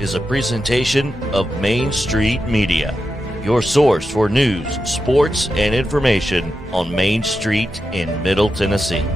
Is a presentation of Main Street Media, your source for news, sports, and information on Main Street in Middle Tennessee.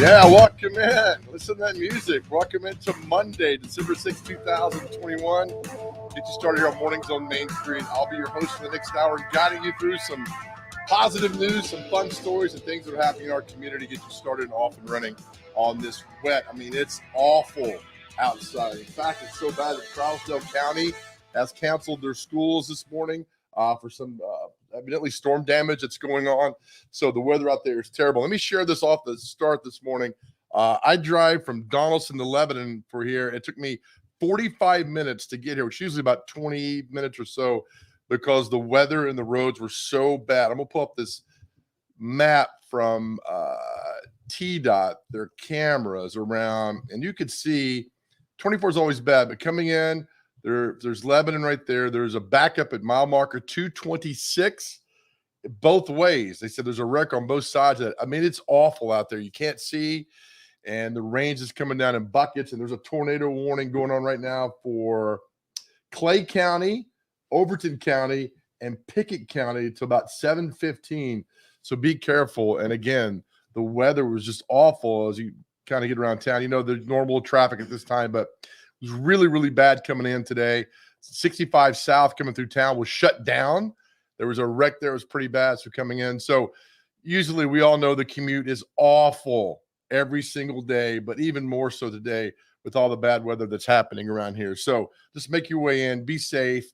Yeah, welcome in. Listen to that music. Welcome into Monday, December 6, 2021. Get you started here on Mornings on Main Street. I'll be your host for the next hour, guiding you through some positive news, some fun stories, and things that are happening in our community. Get you started and off and running on this wet. I mean, it's awful outside. In fact, it's so bad that Trousdale County has canceled their schools this morning for some evidently storm damage that's going on. So the weather out there is terrible. Let me share this off the start this morning. I drive from Donaldson to Lebanon for here. It took me 45 minutes to get here, which is usually about 20 minutes or so, because the weather and the roads were so bad. I'm going to pull up this map from TDOT, their cameras around, and you could see 24 is always bad, but coming in, there's Lebanon right there. There's a backup at mile marker 226 both ways. They said there's a wreck on both sides of it. I mean, it's awful out there. You can't see, and the rain is coming down in buckets, and there's a tornado warning going on right now for Clay County, Overton County, and Pickett County to about 7:15. So be careful. And again, the weather was just awful as you kind of get around town. You know, there's normal traffic at this time, but it was really, really bad coming in today. 65 South coming through town was shut down. There was a wreck there. It was pretty bad. So coming in. So usually we all know the commute is awful every single day, but even more so today with all the bad weather that's happening around here. So just make your way in, be safe.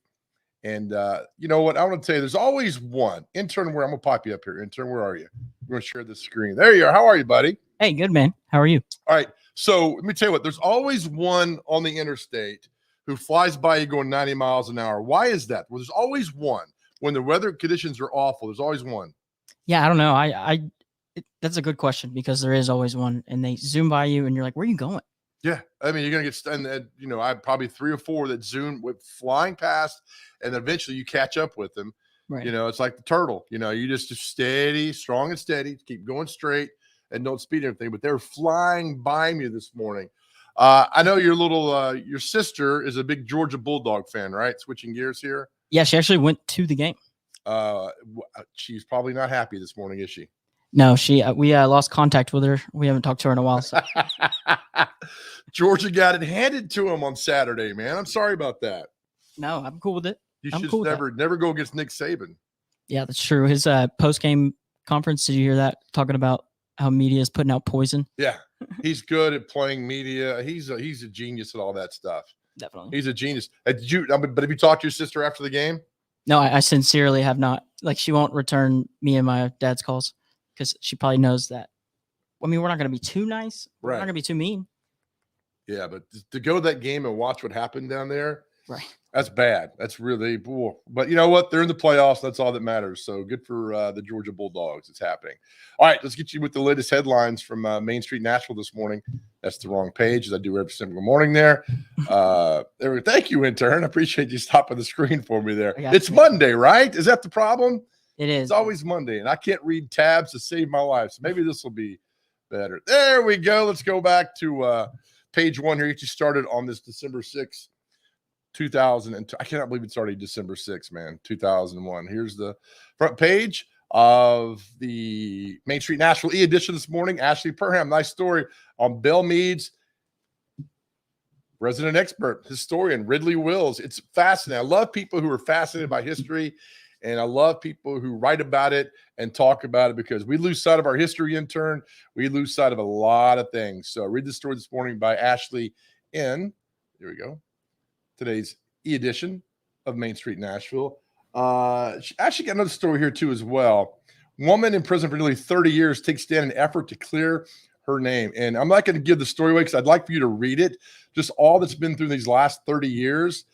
And you know what? I want to tell you, there's always one. Intern, I'm going to pop you up here. Intern, where are you? I'm going to share this screen. There you are. How are you, buddy? Hey, good, man. How are you? All right. So let me tell you what, there's always one on the interstate who flies by you going 90 miles an hour. Why is that? Well, there's always one. When the weather conditions are awful, there's always one. Yeah, I don't know. That's a good question, because there is always one, and they zoom by you and you're like, where are you going? Yeah. I mean, you're going to get stunned. You know, I had probably 3 or 4 that zoom with flying past, and eventually you catch up with them. Right. You know, it's like the turtle. You know, you just steady, strong and steady, keep going straight and don't speed anything. But they're flying by me this morning. I know your sister is a big Georgia Bulldog fan, right? Switching gears here. Yeah, she actually went to the game. She's probably not happy this morning, is she? No, we lost contact with her. We haven't talked to her in a while. So. Georgia got it handed to him on Saturday, man. I'm sorry about that. No, I'm cool with it. You should never go against Nick Saban. Yeah, that's true. His post-game conference, did you hear that? Talking about how media is putting out poison. Yeah, he's good at playing media. He's a genius at all that stuff. Definitely. He's a genius. But have you talked to your sister after the game? No, I sincerely have not. like she won't return me and my dad's calls because she probably knows that. I mean, we're not going to be too nice. We're not Right. going to be too mean. Yeah, but to go to that game and watch what happened down there, Right. that's bad. That's really cool. But you know what? They're in the playoffs. That's all that matters. So good for the Georgia Bulldogs. It's happening. All right, let's get you with the latest headlines from Main Street Nashville this morning. That's the wrong page, as I do every single morning there. Thank you, intern. I appreciate you stopping the screen for me there. It's Monday, right? Is that the problem? It is. It's always Monday, and I can't read tabs to save my life. So maybe this will be better. There we go. Let's go back to page one here. Get you started on this December 6th, 2002. I cannot believe it's already December 6th, man. 2001. Here's the front page of the Main Street Nashville e-edition this morning. Ashley Perham, nice story on Belle Meade's resident expert, historian Ridley Wills. It's fascinating. I love people who are fascinated by history, and I love people who write about it and talk about it, because we lose sight of our history, intern. We lose sight of a lot of things. So read the story this morning by Ashley in, here we go, today's e-edition of Main Street Nashville. She actually got another story here too as well. Woman in prison for nearly 30 years takes stand in an effort to clear her name. And I'm not going to give the story away because I'd like for you to read it, just all that's been through these last 30 years.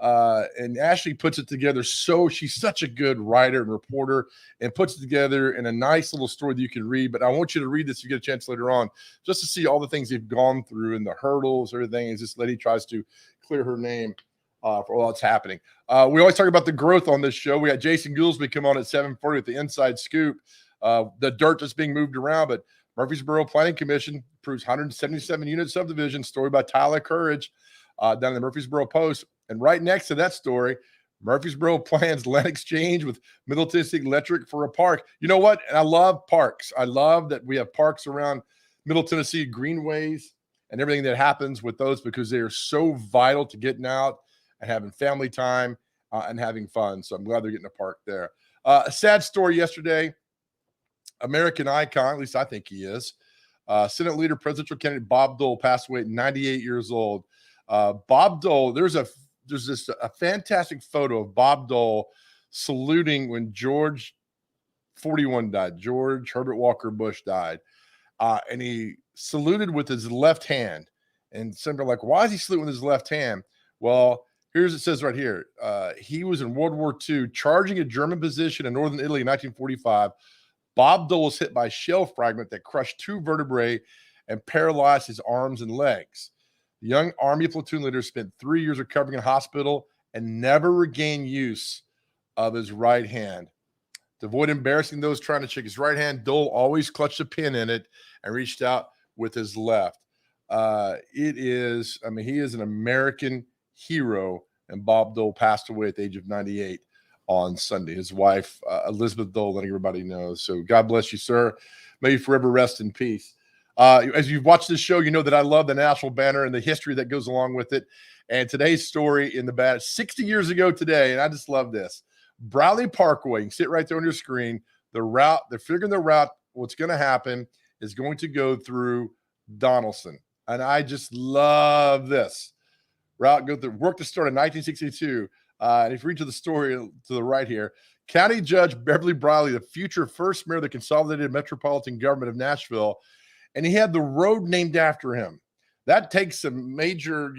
And Ashley puts it together. So she's such a good writer and reporter, and puts it together in a nice little story that you can read. But I want you to read this if you get a chance later on, just to see all the things they've gone through and the hurdles, everything, as this lady tries to clear her name for all that's happening. We always talk about the growth on this show. We got Jason Goolsby come on at 7:40 with the inside scoop. The dirt that's being moved around, but Murfreesboro Planning Commission approves 177 unit subdivision. Story by Tyler Courage down in the Murfreesboro Post. And right next to that story, Murfreesboro plans land exchange with Middle Tennessee Electric for a park. You know what? And I love parks. I love that we have parks around Middle Tennessee, greenways, and everything that happens with those, because they are so vital to getting out and having family time and having fun. So I'm glad they're getting a park there. A sad story yesterday. American icon, at least I think he is. Senate leader, presidential candidate Bob Dole passed away at 98 years old. Bob Dole, there's a fantastic photo of Bob Dole saluting when George 41 died. George Herbert Walker Bush died. And he saluted with his left hand. And some are like, why is he saluting with his left hand? Well, here's it says right here. He was in World War II charging a German position in northern Italy in 1945. Bob Dole was hit by a shell fragment that crushed 2 vertebrae and paralyzed his arms and legs. The young Army platoon leader spent 3 years recovering in hospital and never regained use of his right hand. To avoid embarrassing those trying to shake his right hand, Dole always clutched a pin in it and reached out with his left. He is an American hero, and Bob Dole passed away at the age of 98 on Sunday. His wife, Elizabeth Dole, letting everybody know. So God bless you, sir. May you forever rest in peace. As you've watched this show, you know that I love the national banner and the history that goes along with it. And today's story in the banner, 60 years ago today, and I just love this. Bradley Parkway, you can see it right there on your screen. The route, they're figuring the route, what's going to happen is going to go through Donaldson. And I just love this. Route go through, work to start in 1962. And if you read to the story to the right here, County Judge Beverly Briley, the future first mayor of the Consolidated Metropolitan Government of Nashville, and he had the road named after him. That takes some major,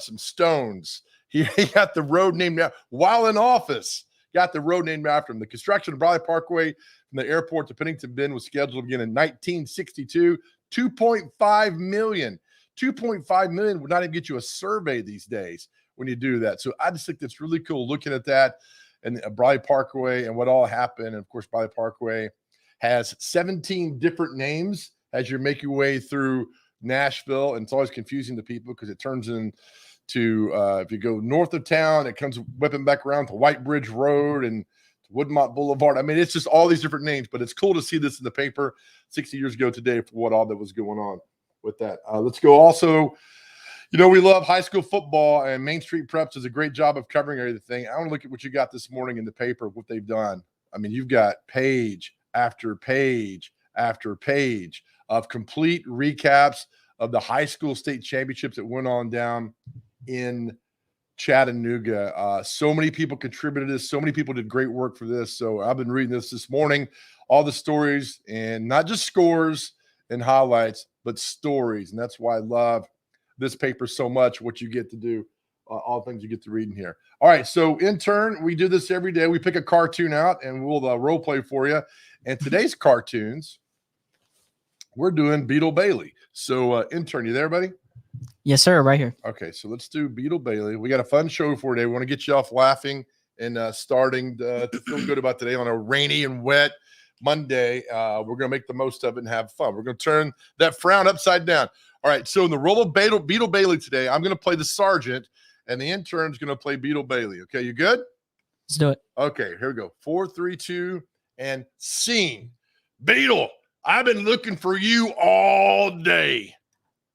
some stones. He got the road named after, while in office, got the road named after him. The construction of Briley Parkway from the airport to Pennington Bend was scheduled to begin in 1962. $2.5 million. $2.5 million would not even get you a survey these days when you do that. So I just think that's really cool looking at that and Briley Parkway and what all happened. And of course, Briley Parkway has 17 different names as you make your way through Nashville. And it's always confusing to people because it turns into, if you go north of town, it comes whipping back around to White Bridge Road and Woodmont Boulevard. I mean, it's just all these different names, but it's cool to see this in the paper 60 years ago today for what all that was going on with that. Let's go also, we love high school football, and Main Street Preps does a great job of covering everything. I want to look at what you got this morning in the paper, what they've done. I mean, you've got page after page after page of complete recaps of the high school state championships that went on down in Chattanooga. So many people contributed this. So many people did great work for this. So I've been reading this morning, all the stories, and not just scores and highlights, but stories. And that's why I love this paper so much, what you get to do, all things you get to read in here. All right, so intern, we do this every day. We pick a cartoon out, and we'll role play for you. And today's cartoons, we're doing Beetle Bailey. So intern, you there, buddy? Yes, sir. Right here. Okay, so let's do Beetle Bailey. We got a fun show for today. We want to get you off laughing and starting to feel good about today on a rainy and wet Monday. We're going to make the most of it and have fun. We're going to turn that frown upside down. All right, so in the role of Beetle Bailey today, I'm going to play the sergeant, and the intern's going to play Beetle Bailey. Okay, you good? Let's do it. Okay, here we go. 4, 3, 2, and scene. Beetle, I've been looking for you all day.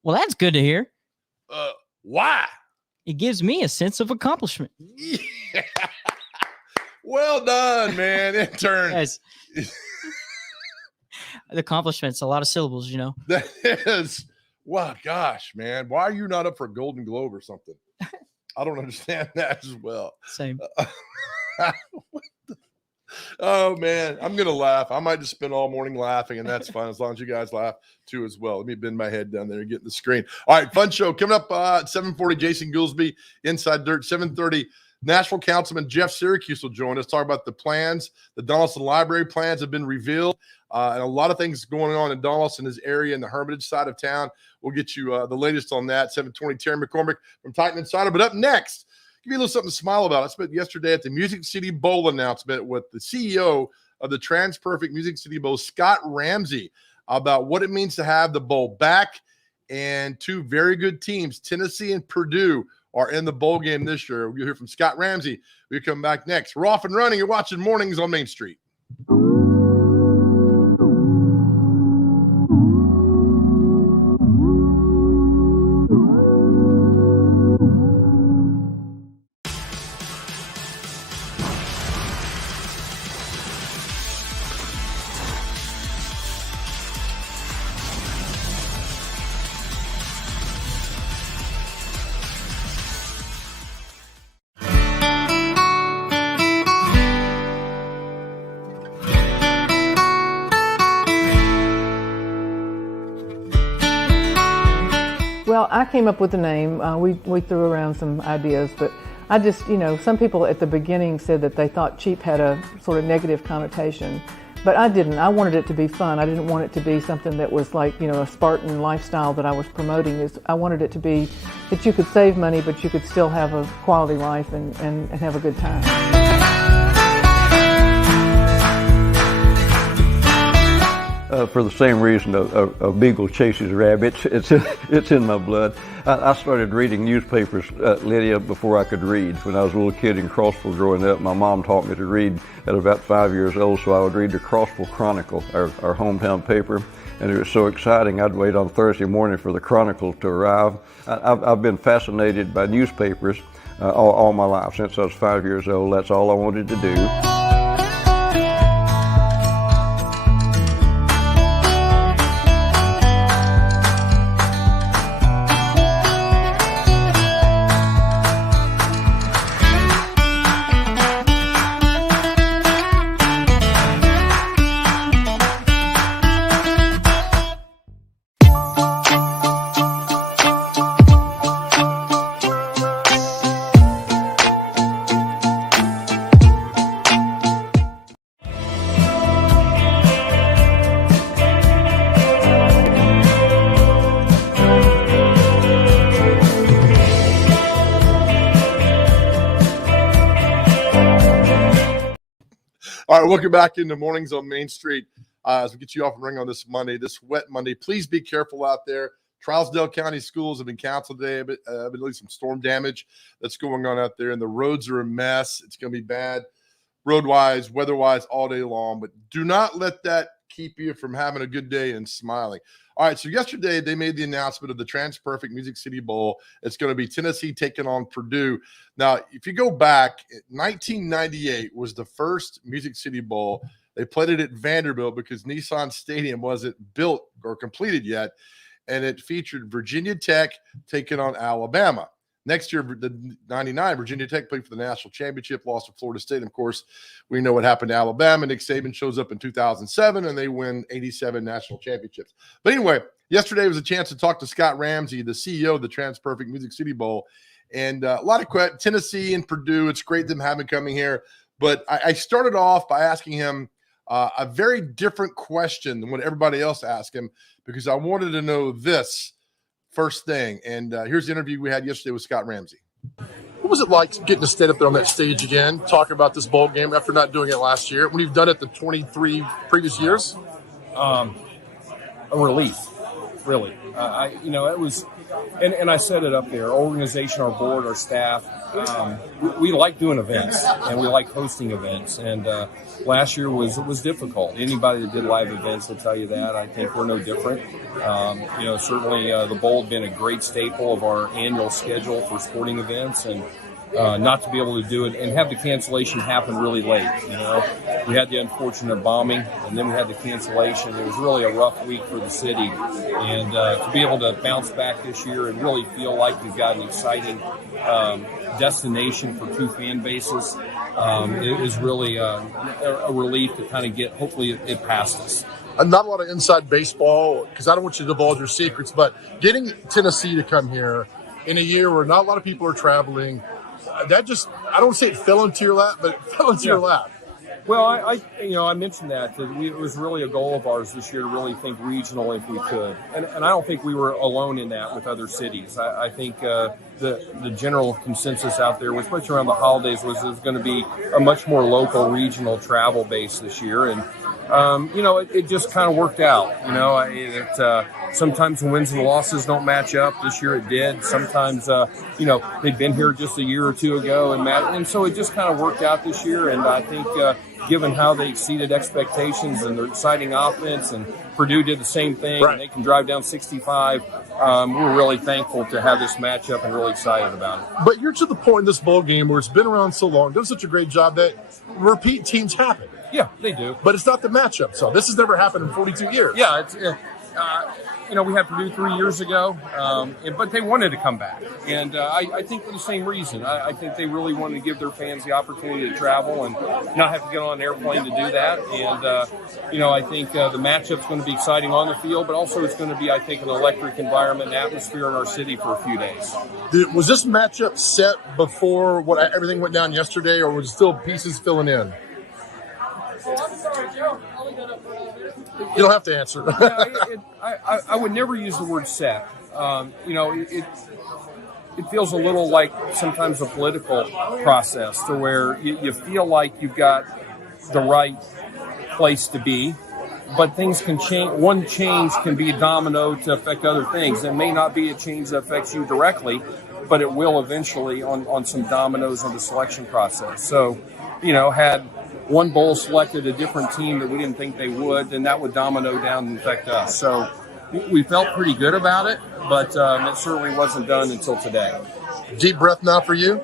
Well, that's good to hear. Why? It gives me a sense of accomplishment. Yeah. Well done, man. Intern. Yes. The accomplishment's a lot of syllables, you know. That is, wow, gosh, man. Why are you not up for a Golden Globe or something? I don't understand that as well. Same. Oh, man. I'm going to laugh. I might just spend all morning laughing, and that's fine as long as you guys laugh too as well. Let me bend my head down there and get in the screen. All right, fun show. Coming up at 7:40, Jason Goolsby, Inside Dirt. 7:30, Nashville Councilman Jeff Syracuse will join us, talk about the plans. The Donaldson Library plans have been revealed, and a lot of things going on in Donaldson, his area, and the Hermitage side of town. We'll get you the latest on that. 7:20, Terry McCormick from Titan Insider. But up next, give you a little something to smile about. I spent yesterday at the Music City Bowl announcement with the CEO of the TransPerfect Music City Bowl, Scott Ramsey, about what it means to have the bowl back. And two very good teams, Tennessee and Purdue, are in the bowl game this year. You'll hear from Scott Ramsey. We'll come back next. We're off and running. You're watching Mornings on Main Street. Well, I came up with the name. We threw around some ideas, but I just, some people at the beginning said that they thought cheap had a sort of negative connotation, but I didn't. I wanted it to be fun. I didn't want it to be something that was like, a Spartan lifestyle that I was promoting. I wanted it to be that you could save money, but you could still have a quality life and have a good time. For the same reason a beagle chases rabbits, it's in my blood. I started reading newspapers, Lydia, before I could read. When I was a little kid in Crossville growing up, my mom taught me to read at about 5 years old, so I would read the Crossville Chronicle, our hometown paper, and it was so exciting I'd wait on Thursday morning for the Chronicle to arrive. I've been fascinated by newspapers all my life. Since I was 5 years old, that's all I wanted to do. All right, welcome back into Mornings on Main Street as we get you off and running on this Monday, this wet Monday. Please be careful out there. Trousdale County schools have been canceled today, but at least some storm damage that's going on out there, and the roads are a mess. It's going to be bad road-wise, weather-wise, all day long, but do not let that keep you from having a good day and smiling. All right, so yesterday they made the announcement of the TransPerfect Music City Bowl. It's going to be Tennessee taking on Purdue. Now, if you go back, 1998 was the first Music City Bowl. They played it at Vanderbilt because Nissan Stadium wasn't built or completed yet, and it featured Virginia Tech taking on Alabama. Next year, the 99, Virginia Tech played for the national championship, lost to Florida State. And of course, we know what happened to Alabama. Nick Saban shows up in 2007, and they win 87 national championships. But anyway, yesterday was a chance to talk to Scott Ramsey, the CEO of the TransPerfect Music City Bowl. And a lot of Tennessee and Purdue. It's great them having coming here. But I started off by asking him a very different question than what everybody else asked him, because I wanted to know this first thing. And here's the interview we had yesterday with Scott Ramsey. What was it like getting to stand up there on that stage again, talking about this bowl game after not doing it last year, when you've done it the 23 previous years? A relief, really. It was, and I set it up there. Our organization, our board, our staff, we like doing events and we like hosting events. And last year was difficult. Anybody that did live events will tell you that. I think we're no different. Certainly the bowl had been a great staple of our annual schedule for sporting events, and not to be able to do it and have the cancellation happen really late. We had the unfortunate bombing, and then we had the cancellation. It was really a rough week for the city, and to be able to bounce back this year and really feel like you've got an exciting destination for two fan bases is really a relief to kind of get. Hopefully, it past us. Not a lot of inside baseball, because I don't want you to divulge your secrets, but getting Tennessee to come here in a year where not a lot of people are traveling, that just, I don't say it fell into your lap, but it fell into your lap. Well, I mentioned that it was really a goal of ours this year to really think regional if we could, and I don't think we were alone in that with other cities. I think the general consensus out there, especially around the holidays, was there's going to be a much more local, regional travel base this year, and it just kind of worked out. Sometimes the wins and losses don't match up. This year it did. Sometimes they've been here just a year or two ago, and so it just kind of worked out this year. And I think given how they exceeded expectations and their exciting offense, and Purdue did the same thing, right, and they can drive down 65. We're really thankful to have this matchup and really excited about it. But you're to the point in this bowl game where it's been around so long, done such a great job that repeat teams happen. Yeah, they do. But it's not the matchup. So this has never happened in 42 years. Yeah, it's we had Purdue 3 years ago, but they wanted to come back. And I think for the same reason. I think they really wanted to give their fans the opportunity to travel and not have to get on an airplane to do that. And, I think the matchup's going to be exciting on the field, but also it's going to be, I think, an electric environment and atmosphere in our city for a few days. Was this matchup set before everything went down yesterday, or was it still pieces filling in? You don't have to answer. I would never use the word set. It feels a little like sometimes a political process to where you feel like you've got the right place to be, but things can change. One change can be a domino to affect other things. It may not be a change that affects you directly, but it will eventually on some dominoes in the selection process. So, had one bowl selected a different team that we didn't think they would, then that would domino down and affect us. So we felt pretty good about it, but it certainly wasn't done until today. Deep breath now for you?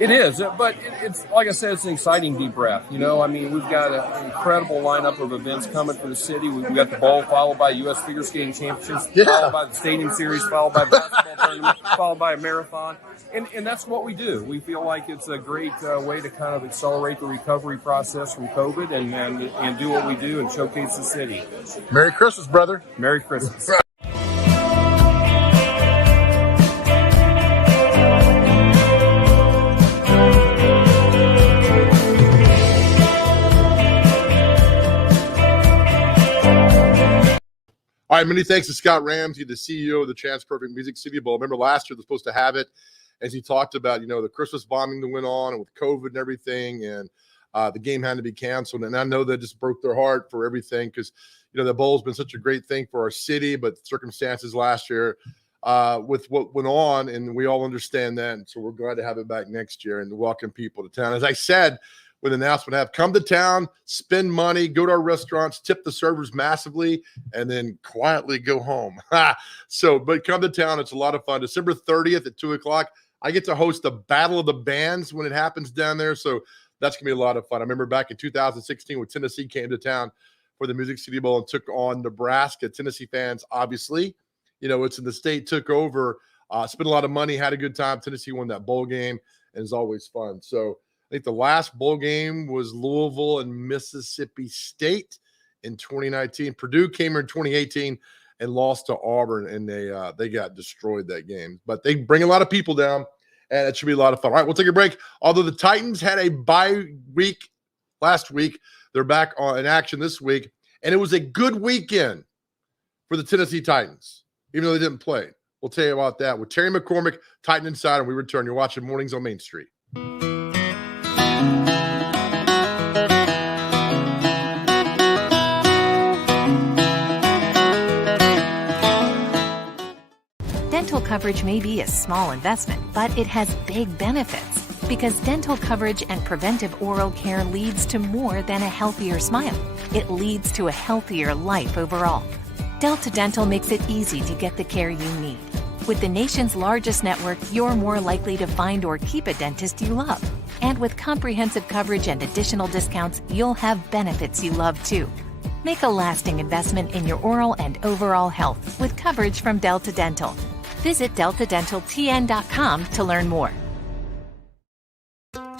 It is, but it's like I said, it's an exciting deep breath. We've got an incredible lineup of events coming for the city. We've got the bowl, followed by U.S. Figure Skating Championships, followed by the Stadium Series, followed by basketball tournament, followed by a marathon. And that's what we do. We feel like it's a great way to kind of accelerate the recovery process from COVID and do what we do and showcase the city. Merry Christmas, brother. Merry Christmas. All right, many thanks to Scott Ramsey, the CEO of the TransPerfect Music City Bowl. Remember last year they were supposed to have it, as he talked about, the Christmas bombing that went on and with COVID and everything, and the game had to be canceled. And I know that just broke their heart for everything because, the bowl's been such a great thing for our city, but circumstances last year with what went on, and we all understand that. And so we're glad to have it back next year and welcome people to town. As I said, with an announcement, come to town, spend money, go to our restaurants, tip the servers massively, and then quietly go home. But come to town. It's a lot of fun. December 30th at 2:00. I get to host the Battle of the Bands when it happens down there. So that's going to be a lot of fun. I remember back in 2016 when Tennessee came to town for the Music City Bowl and took on Nebraska. Tennessee fans, obviously, it's in the state, took over Spent a lot of money, had a good time. Tennessee won that bowl game, and it's always fun. So I think the last bowl game was Louisville and Mississippi State in 2019. Purdue came here in 2018 and lost to Auburn, and they got destroyed that game. But they bring a lot of people down, and it should be a lot of fun. All right, we'll take a break. Although the Titans had a bye week last week, they're back in action this week, and it was a good weekend for the Tennessee Titans, even though they didn't play. We'll tell you about that with Terry McCormick, Titan Insider, when we return. You're watching Mornings on Main Street. Dental coverage may be a small investment, but it has big benefits because dental coverage and preventive oral care leads to more than a healthier smile. It leads to a healthier life overall. Delta Dental makes it easy to get the care you need. With the nation's largest network, you're more likely to find or keep a dentist you love. And with comprehensive coverage and additional discounts, you'll have benefits you love too. Make a lasting investment in your oral and overall health with coverage from Delta Dental. Visit deltadentaltn.com to learn more.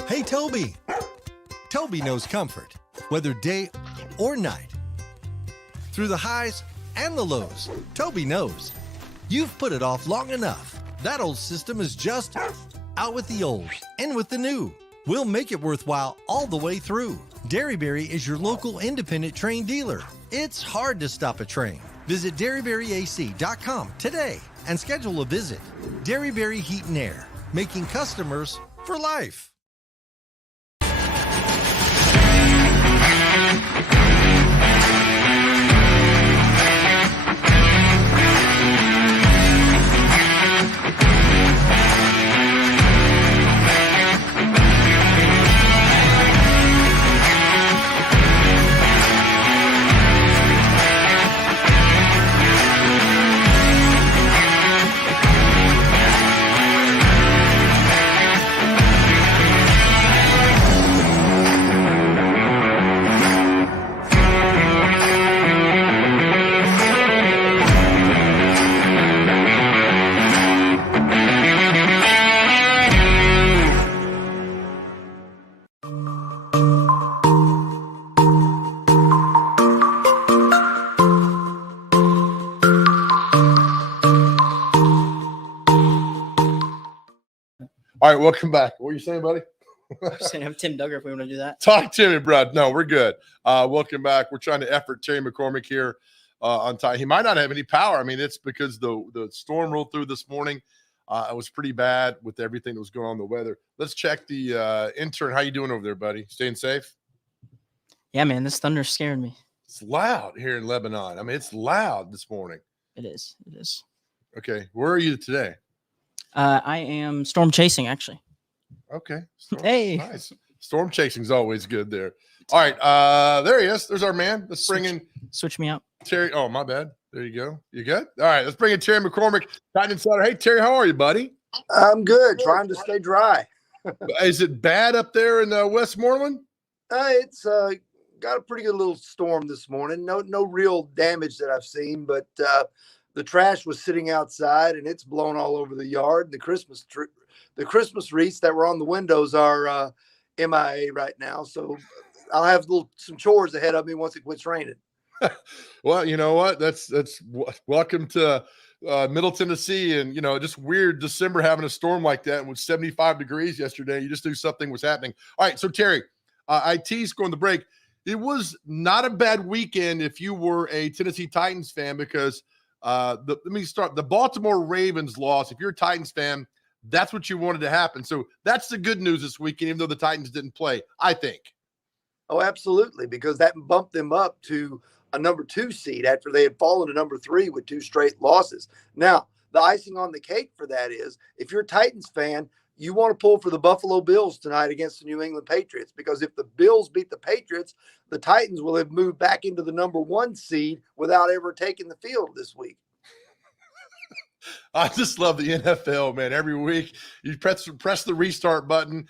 Hey, Toby. Toby knows comfort, whether day or night. Through the highs and the lows, Toby knows. You've put it off long enough. That old system is just out with the old, in with the new. We'll make it worthwhile all the way through. Derryberry is your local independent train dealer. It's hard to stop a train. Visit DerryberryAC.com today and schedule a visit. Derryberry Heat and Air, making customers for life. All right, welcome back. What were you saying, buddy? I was saying have Tim Duggar if we want to do that. Talk to me, bro. No, we're good. Welcome back. We're trying to effort Terry McCormick here on time. He might not have any power. I mean, it's because the storm rolled through this morning. It was pretty bad with everything that was going on in the weather. Let's check the intern. How you doing over there, buddy? Staying safe? Yeah, man, this thunder scared me. It's loud here in Lebanon. I mean, it's loud this morning. It is. It is. Okay. Where are you today? I am storm chasing, actually. Okay. Hey. Nice. Storm chasing is always good there. All right. There he is. There's our man. Let's bring in Switch me out. Terry. Oh, my bad. There you go. You good? All right. Let's bring in Terry McCormick, Titan Insider. Hey, Terry, how are you, buddy? I'm good. Trying to stay dry. Is it bad up there in Westmoreland? It's got a pretty good little storm this morning. No real damage that I've seen, but the trash was sitting outside and it's blown all over the yard. The Christmas wreaths that were on the windows are MIA right now. So I'll have some chores ahead of me once it quits raining. Well, you know what? That's welcome to Middle Tennessee, and just weird December having a storm like that. It was 75 degrees yesterday. You just knew something was happening. All right, so Terry, I teased going the break. It was not a bad weekend if you were a Tennessee Titans fan because let me start. The Baltimore Ravens lost. If you're a Titans fan, that's what you wanted to happen. So that's the good news this weekend, even though the Titans didn't play, I think. Oh, absolutely, because that bumped them up to a number 2 seed after they had fallen to number 3 with 2 straight losses. Now, the icing on the cake for that is if you're a Titans fan, you want to pull for the Buffalo Bills tonight against the New England Patriots, because if the Bills beat the Patriots, the Titans will have moved back into the number 1 seed without ever taking the field this week. I just love the NFL, man. Every week you press the restart button.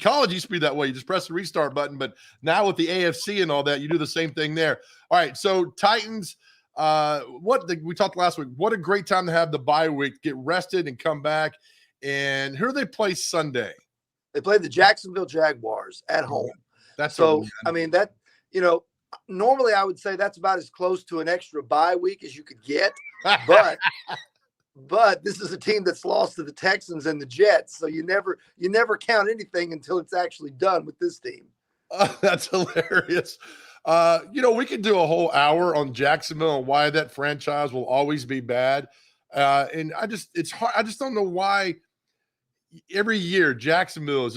College used to be that way. You just press the restart button, but now with the AFC and all that, you do the same thing there. All right, so Titans, We talked last week. What a great time to have the bye week, get rested and come back. And who do they play Sunday? They play the Jacksonville Jaguars at home. That's so. I mean that normally I would say that's about as close to an extra bye week as you could get, but this is a team that's lost to the Texans and the Jets, so you never count anything until it's actually done with this team. That's hilarious. We could do a whole hour on Jacksonville and why that franchise will always be bad. And it's hard. I just don't know why every year Jacksonville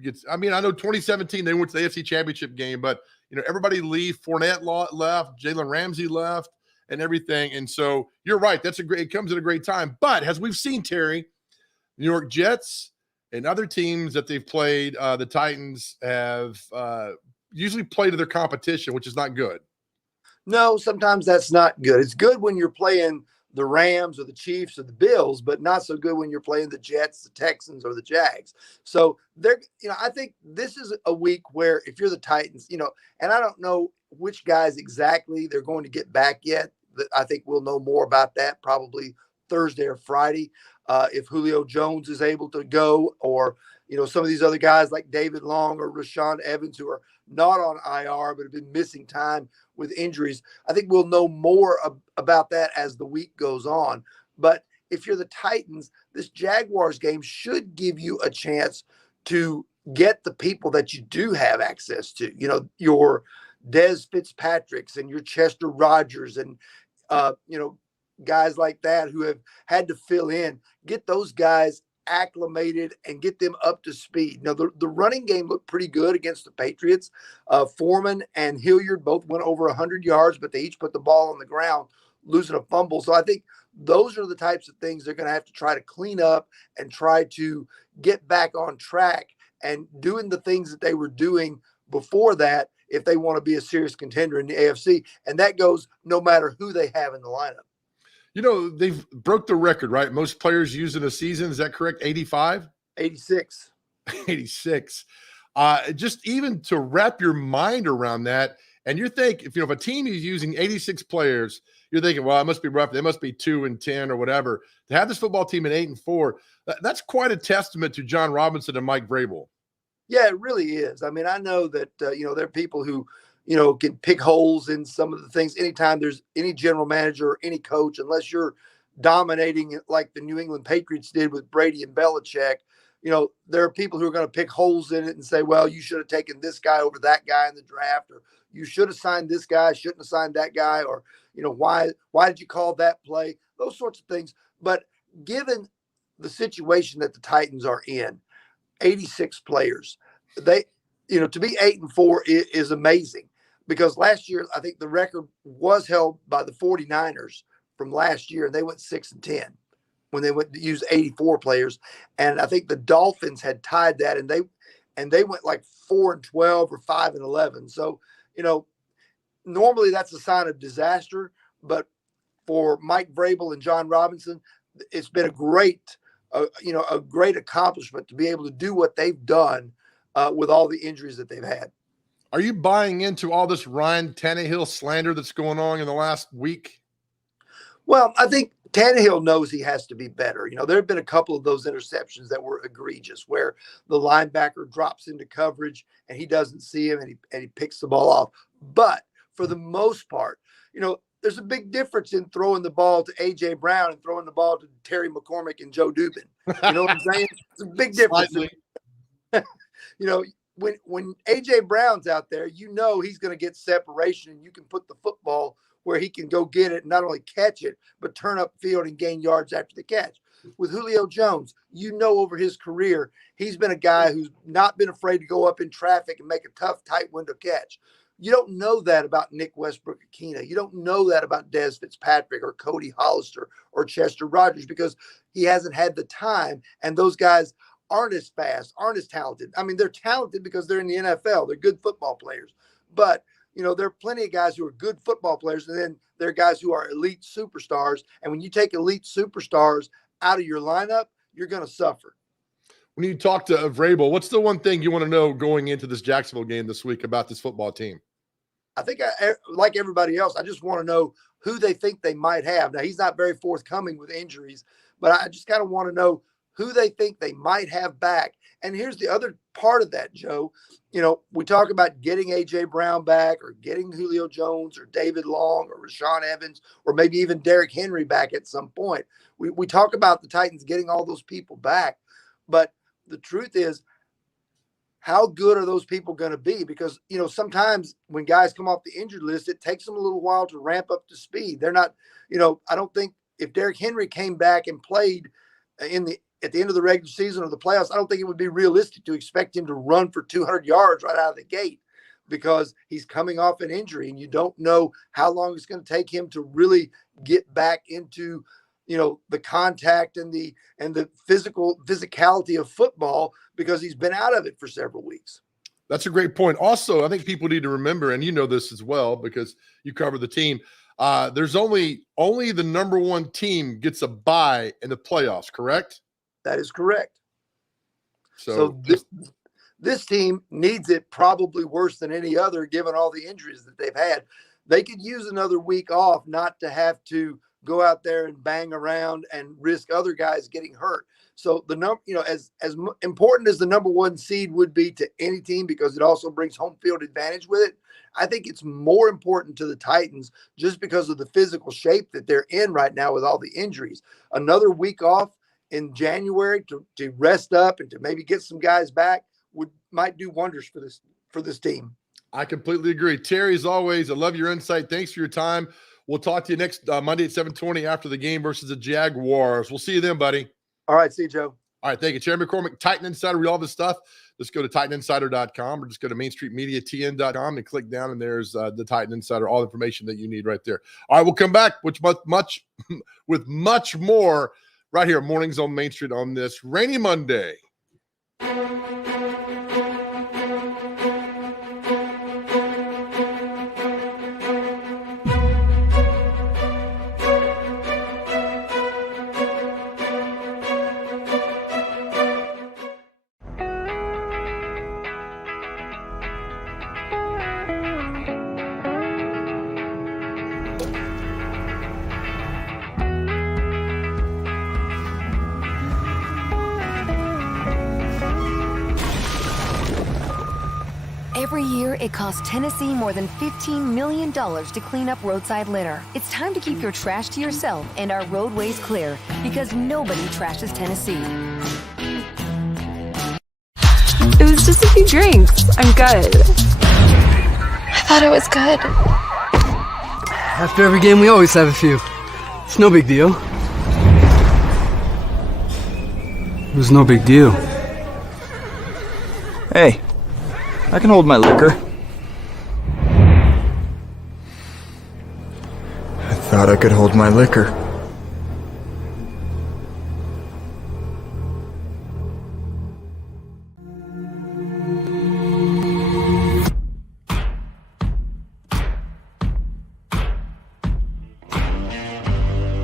gets. I mean, I know 2017 they went to the AFC Championship game, but everybody leave. Fournette left, Jalen Ramsey left, and everything. And so you're right. It comes at a great time. But as we've seen, Terry, New York Jets and other teams that they've played, the Titans have usually played to their competition, which is not good. No, sometimes that's not good. It's good when you're playing the Rams or the Chiefs or the Bills, but not so good when you're playing the Jets, the Texans, or the Jags. So I think this is a week where if you're the Titans, and I don't know which guys exactly they're going to get back yet. I think we'll know more about that probably Thursday or Friday. If Julio Jones is able to go, or some of these other guys like David Long or Rashaan Evans who are not on IR but have been missing time with injuries. I think we'll know more about that as the week goes on. But if you're the Titans, this Jaguars game should give you a chance to get the people that you do have access to. Your Dez Fitzpatricks and your Chester Rogers and guys like that who have had to fill in. Get those guys acclimated and get them up to speed. Now, the running game looked pretty good against the Patriots. Foreman and Hilliard both went over 100 yards, but they each put the ball on the ground, losing a fumble. So I think those are the types of things they're going to have to try to clean up and try to get back on track and doing the things that they were doing before that if they want to be a serious contender in the AFC. And that goes no matter who they have in the lineup. They've broke the record, right? Most players used in a season. Is that correct? 85? 86. 86. Just even to wrap your mind around that, and you're thinking, if a team is using 86 players, you're thinking, well, it must be rough. They must be 2-10 or whatever. To have this football team at 8-4, that's quite a testament to John Robinson and Mike Vrabel. Yeah, it really is. I mean, I know that, there are people who, can pick holes in some of the things. Anytime there's any general manager or any coach, unless you're dominating it like the New England Patriots did with Brady and Belichick, there are people who are going to pick holes in it and say, well, you should have taken this guy over that guy in the draft, or you should have signed this guy, shouldn't have signed that guy, or, why did you call that play? Those sorts of things. But given the situation that the Titans are in, 86 players, to be 8-4 is amazing. Because last year, I think the record was held by the 49ers from last year, and they went 6-10 when they went to use 84 players. And I think the Dolphins had tied that, and they went like 4-12 or 5-11. So, normally that's a sign of disaster. But for Mike Vrabel and John Robinson, it's been a great accomplishment to be able to do what they've done with all the injuries that they've had. Are you buying into all this Ryan Tannehill slander that's going on in the last week? Well, I think Tannehill knows he has to be better. There have been a couple of those interceptions that were egregious where the linebacker drops into coverage and he doesn't see him and he picks the ball off. But for the most part, there's a big difference in throwing the ball to A.J. Brown and throwing the ball to Terry McCormick and Joe Dubin. You know what I'm saying? It's a big difference. When A.J. Brown's out there, he's going to get separation, and you can put the football where he can go get it and not only catch it, but turn up field and gain yards after the catch. With Julio Jones, over his career, he's been a guy who's not been afraid to go up in traffic and make a tough, tight window catch. You don't know that about Nick Westbrook-Akina. You don't know that about Dez Fitzpatrick or Cody Hollister or Chester Rogers because he hasn't had the time, and those guys aren't as fast, aren't as talented. I mean, they're talented because they're in the NFL. They're good football players. But, there are plenty of guys who are good football players, and then there are guys who are elite superstars. And when you take elite superstars out of your lineup, you're going to suffer. When you talk to Vrabel, what's the one thing you want to know going into this Jacksonville game this week about this football team? I think like everybody else, I just want to know who they think they might have. Now, he's not very forthcoming with injuries, but I just kind of want to know who they think they might have back. And here's the other part of that, Joe. You know, we talk about getting A.J. Brown back or getting Julio Jones or David Long or Rashaan Evans or maybe even Derrick Henry back at some point. We talk about the Titans getting all those people back, but the truth is, how good are those people going to be? Because, you know, sometimes when guys come off the injured list, it takes them a little while to ramp up to speed. They're not, you know, I don't think if Derrick Henry came back and played at the end of the regular season or the playoffs, I don't think it would be realistic to expect him to run for 200 yards right out of the gate because he's coming off an injury and you don't know how long it's going to take him to really get back into, you know, the contact and the physicality of football because he's been out of it for several weeks. That's a great point. Also, I think people need to remember, and you know this as well because you cover the team. There's only the number one team gets a bye in the playoffs, correct? That is correct. So this team needs it probably worse than any other, given all the injuries that they've had. They could use another week off not to have to go out there and bang around and risk other guys getting hurt. So as important as the number one seed would be to any team, because it also brings home field advantage with it, I think it's more important to the Titans just because of the physical shape that they're in right now with all the injuries. Another week off in January to rest up and to maybe get some guys back might do wonders for this team. I completely agree. Terry, as always, I love your insight. Thanks for your time. We'll talk to you next Monday at 7:20 after the game versus the Jaguars. We'll see you then, buddy. All right. See you, Joe. All right. Thank you. Terry McCormick, Titan Insider. Read all this stuff. Just go to TitanInsider.com or just go to MainStreetMediaTN.com and click down, and there's the Titan Insider, all the information that you need right there. All right. We'll come back with much more right here, Mornings on Main Street on this rainy Monday. Every year, it costs Tennessee more than $15 million to clean up roadside litter. It's time to keep your trash to yourself and our roadways clear, because nobody trashes Tennessee. It was just a few drinks. I'm good. I thought it was good. After every game, we always have a few. It's no big deal. It was no big deal. Hey. I can hold my liquor. I thought I could hold my liquor.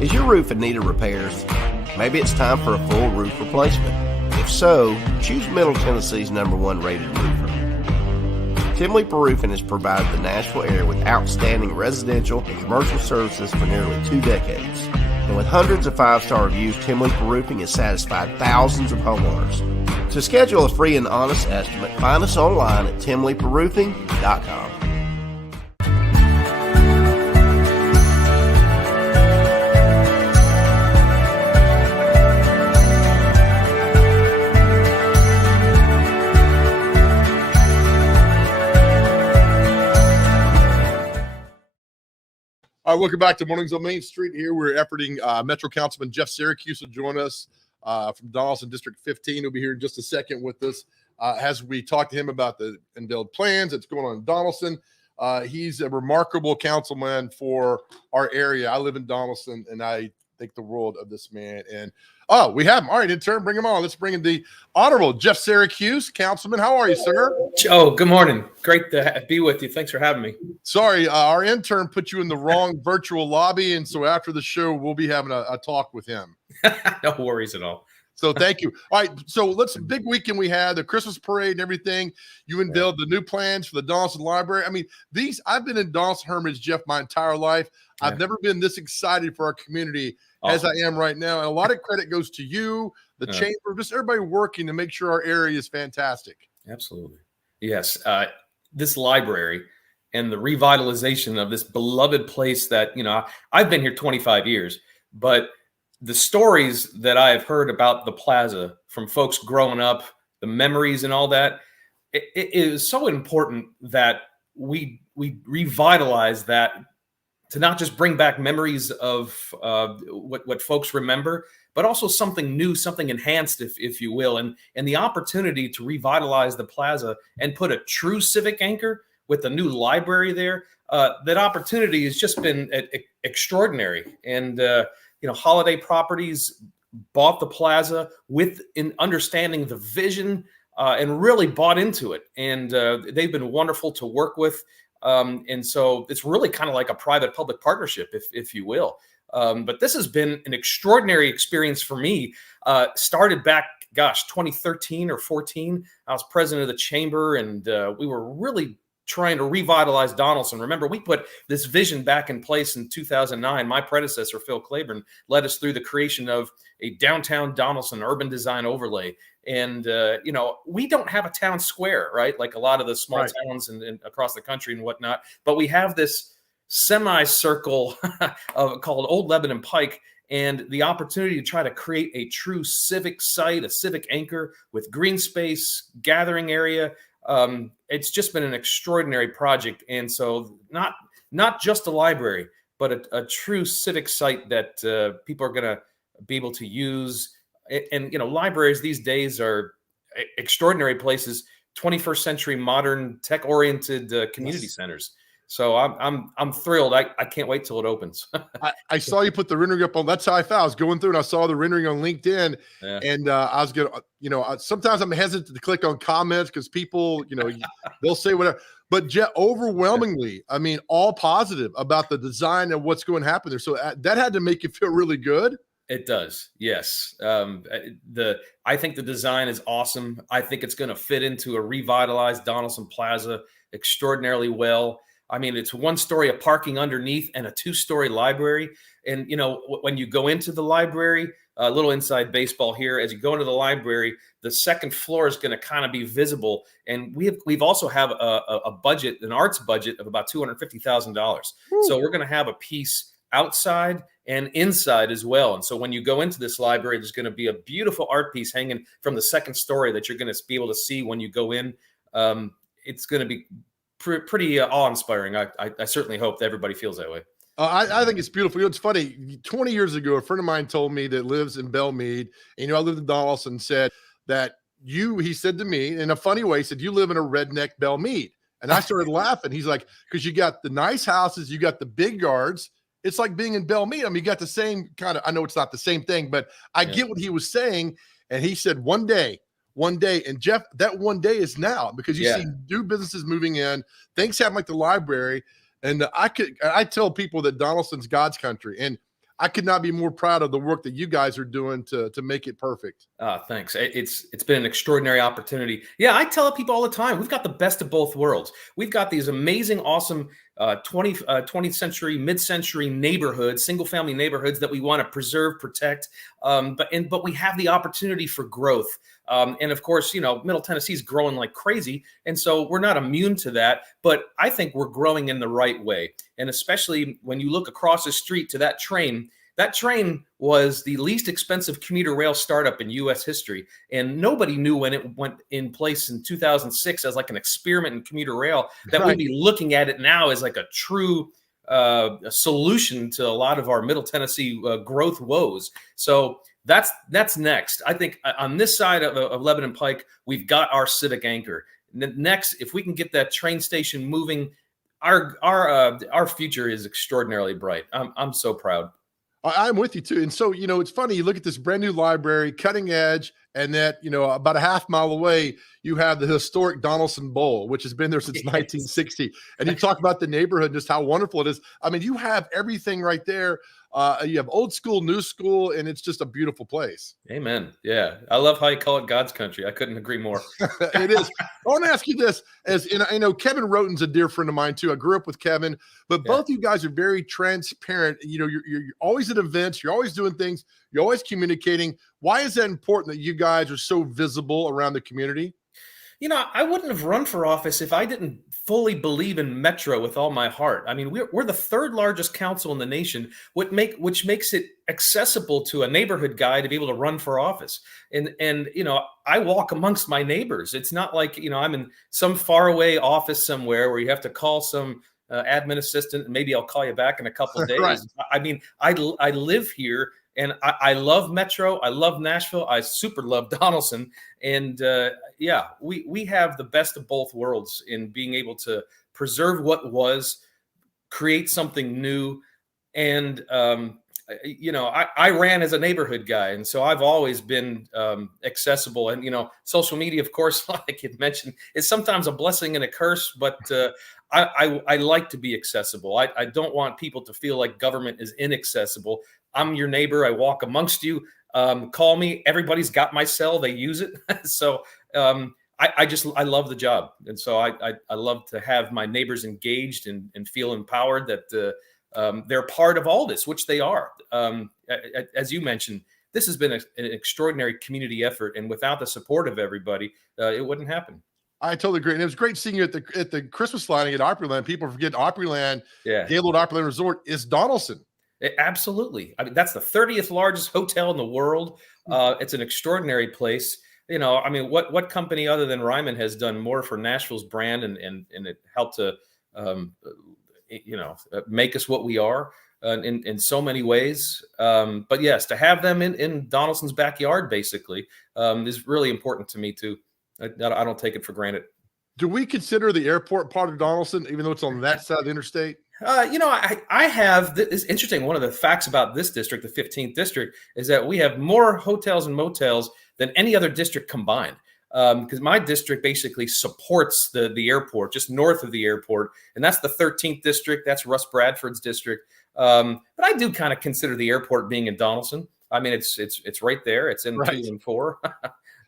Is your roof in need of repairs? Maybe it's time for a full roof replacement. If so, choose Middle Tennessee's #1 rated roofer. Tim Leeper Roofing has provided the Nashville area with outstanding residential and commercial services for nearly 2 decades. And with hundreds of 5-star reviews, Tim Leeper Roofing has satisfied thousands of homeowners. To schedule a free and honest estimate, find us online at timleeperroofing.com. All right, welcome back to Mornings on Main Street. Here we're efforting Metro Councilman Jeff Syracuse will join us from Donaldson District 15. He'll be here in just a second with us as we talk to him about the unveiled plans that's going on in Donaldson. He's a remarkable councilman for our area. I live in Donaldson, and I think the world of this man. And we have him. All right, intern, bring him on. Let's bring in the Honorable Jeff Syracuse, Councilman. How are you, sir? Oh, good morning. Great to be with you. Thanks for having me. Sorry, our intern put you in the wrong virtual lobby, and so after the show, we'll be having a talk with him. No worries at all. So thank you. All right. So big weekend we had, the Christmas parade and everything. You unveiled the new plans for the Donaldson Library. I mean, I've been in Donaldson Hermitage, Jeff, my entire life. Yeah. I've never been this excited for our community as I am right now. And a lot of credit goes to you, the chamber, just everybody working to make sure our area is fantastic. Absolutely. Yes. This library and the revitalization of this beloved place that, I've been here 25 years, but the stories that I've heard about the plaza from folks growing up, the memories and all that, it is so important that we revitalize that, to not just bring back memories of what folks remember, but also something new, something enhanced, if you will, and the opportunity to revitalize the plaza and put a true civic anchor with the new library there. That opportunity has just been extraordinary. And Holiday Properties bought the plaza in understanding the vision and really bought into it. And they've been wonderful to work with. And so it's really kind of like a private-public partnership, if you will. But this has been an extraordinary experience for me. Started back, 2013 or 14. I was president of the chamber, and we were really trying to revitalize Donaldson. Remember, we put this vision back in place in 2009. My predecessor, Phil Claiborne, led us through the creation of a downtown Donaldson urban design overlay. And, we don't have a town square, right? Like a lot of the small towns and across the country and whatnot. But we have this semicircle called Old Lebanon Pike, and the opportunity to try to create a true civic site, a civic anchor with green space, gathering area. It's just been an extraordinary project. And so not just a library, but a true civic site that people are going to be able to use. And, libraries these days are extraordinary places, 21st century modern tech-oriented community centers. So I'm thrilled. I can't wait till it opens. I saw you put the rendering up on. That's how I found. I was going through and I saw the rendering on LinkedIn, and I was gonna, sometimes I'm hesitant to click on comments because people, they'll say whatever. But overwhelmingly, I mean, all positive about the design and what's going to happen there. So that had to make you feel really good. It does, yes. I think the design is awesome. I think it's going to fit into a revitalized Donaldson Plaza extraordinarily well. I mean, it's one story of parking underneath and a 2-story library. And, when you go into the library, a little inside baseball here, as you go into the library, the second floor is going to kind of be visible. And we've also have a budget, an arts budget of about $250,000. So we're going to have a piece outside and inside as well. And so when you go into this library, there's going to be a beautiful art piece hanging from the second story that you're going to be able to see when you go in. It's going to be pretty awe-inspiring. I certainly hope that everybody feels that way. I think it's beautiful. It's funny. 20 years ago, a friend of mine told me that lives in Belmead, and I lived in Donaldson, said that he said to me in a funny way, he said, you live in a redneck Belmead. And I started laughing. He's like, because you got the nice houses, you got the big yards. It's like being in Belmead. I mean, you got the same kind of, I know it's not the same thing, but I get what he was saying. And he said, one day, and Jeff, that one day is now, because you see new businesses moving in, things happen like the library. And I tell people that Donaldson's God's country, and I could not be more proud of the work that you guys are doing to make it perfect. Thanks. It's been an extraordinary opportunity. Yeah, I tell people all the time, we've got the best of both worlds. We've got these amazing, awesome 20th century, mid-century neighborhoods, single-family neighborhoods that we want to preserve, protect, but we have the opportunity for growth. And of course, Middle Tennessee is growing like crazy, and so we're not immune to that. But I think we're growing in the right way, and especially when you look across the street to that train. That train was the least expensive commuter rail startup in U.S. history, and nobody knew when it went in place in 2006 as like an experiment in commuter rail that we'd be looking at it now as like a true solution to a lot of our Middle Tennessee growth woes. So that's next. I think on this side of Lebanon Pike, we've got our civic anchor. Next, if we can get that train station moving, our future is extraordinarily bright. I'm so proud. I'm with you too. And so, it's funny, you look at this brand new library, cutting edge, and that, about a half mile away, you have the historic Donaldson Bowl, which has been there since 1960. And you talk about the neighborhood and just how wonderful it is. I mean, you have everything right there. You have old school, new school, and it's just a beautiful place. Amen. Yeah. I love how you call it God's country. I couldn't agree more. It is. I want to ask you this, as I know Kevin Roten's a dear friend of mine too. I grew up with Kevin, but both you guys are very transparent. You know, you're always at events, you're always doing things, you're always communicating. Why is that important that you guys are so visible around the community? You know, I wouldn't have run for office if I didn't fully believe in Metro with all my heart. I mean, we're the third largest council in the nation, which makes it accessible to a neighborhood guy to be able to run for office. And you know, I walk amongst my neighbors. It's not like, you know, I'm in some faraway office somewhere where you have to call some admin assistant and maybe I'll call you back in a couple of days. Right. I mean, I live here. And I love Metro. I love Nashville. I super love Donaldson. And yeah, we have the best of both worlds in being able to preserve what was, create something new. And, you know, I ran as a neighborhood guy. And so I've always been accessible. And, you know, social media, of course, like you mentioned, is sometimes a blessing and a curse. But I like to be accessible. I don't want people to feel like government is inaccessible. I'm your neighbor. I walk amongst you. Call me. Everybody's got my cell. They use it. So I love the job. And so I love to have my neighbors engaged and feel empowered that they're part of all this, which they are. As you mentioned, this has been an extraordinary community effort. And without the support of everybody, it wouldn't happen. I totally agree. And it was great seeing you at the Christmas lighting at Opryland. People forget Opryland, Yeah. Gaylord Opryland Resort is Donaldson. Absolutely. I mean, that's the 30th largest hotel in the world. It's an extraordinary place. You know, I mean, what company other than Ryman has done more for Nashville's brand and it helped to, you know, make us what we are in so many ways. But yes, to have them in Donaldson's backyard, basically, is really important to me too. I don't take it for granted. Do we consider the airport part of Donaldson, even though it's on that side of the interstate? You know, I have, it's interesting. One of the facts about this district, the 15th district, is that we have more hotels and motels than any other district combined. Because my district basically supports the airport, just north of the airport. And that's the 13th district. That's Russ Bradford's district. But I do kind of consider the airport being in Donaldson. I mean, it's right there. It's in 214,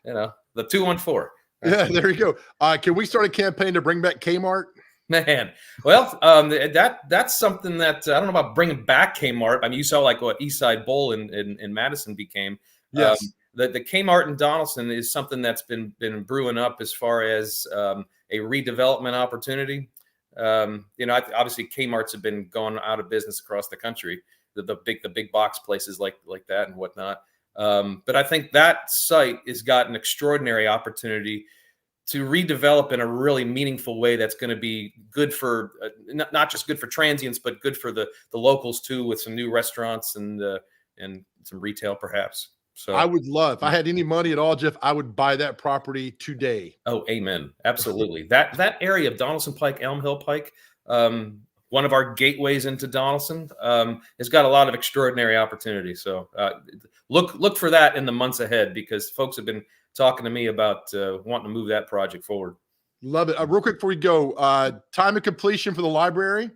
you know, the 214. Yeah, there you go. Can we start a campaign to bring back Kmart? Man, well, that's something that I don't know about bringing back Kmart. I mean, you saw like what Eastside Bowl in Madison became. Yes. The Kmart in Donaldson is something that's been brewing up as far as a redevelopment opportunity. You know, obviously Kmart's have been going out of business across the country. The big box places like that and whatnot. But I think that site has got an extraordinary opportunity to redevelop in a really meaningful way that's going to be good for not just good for transients, but good for the locals too, with some new restaurants and some retail perhaps. So I would love, if I had any money at all, Jeff, I would buy that property today. Oh, amen. Absolutely. That area of Donaldson Pike, Elm Hill Pike, one of our gateways into Donaldson, has got a lot of extraordinary opportunity. So look for that in the months ahead, because folks have been talking to me about wanting to move that project forward. Love it. Real quick before we go, time of completion for the library?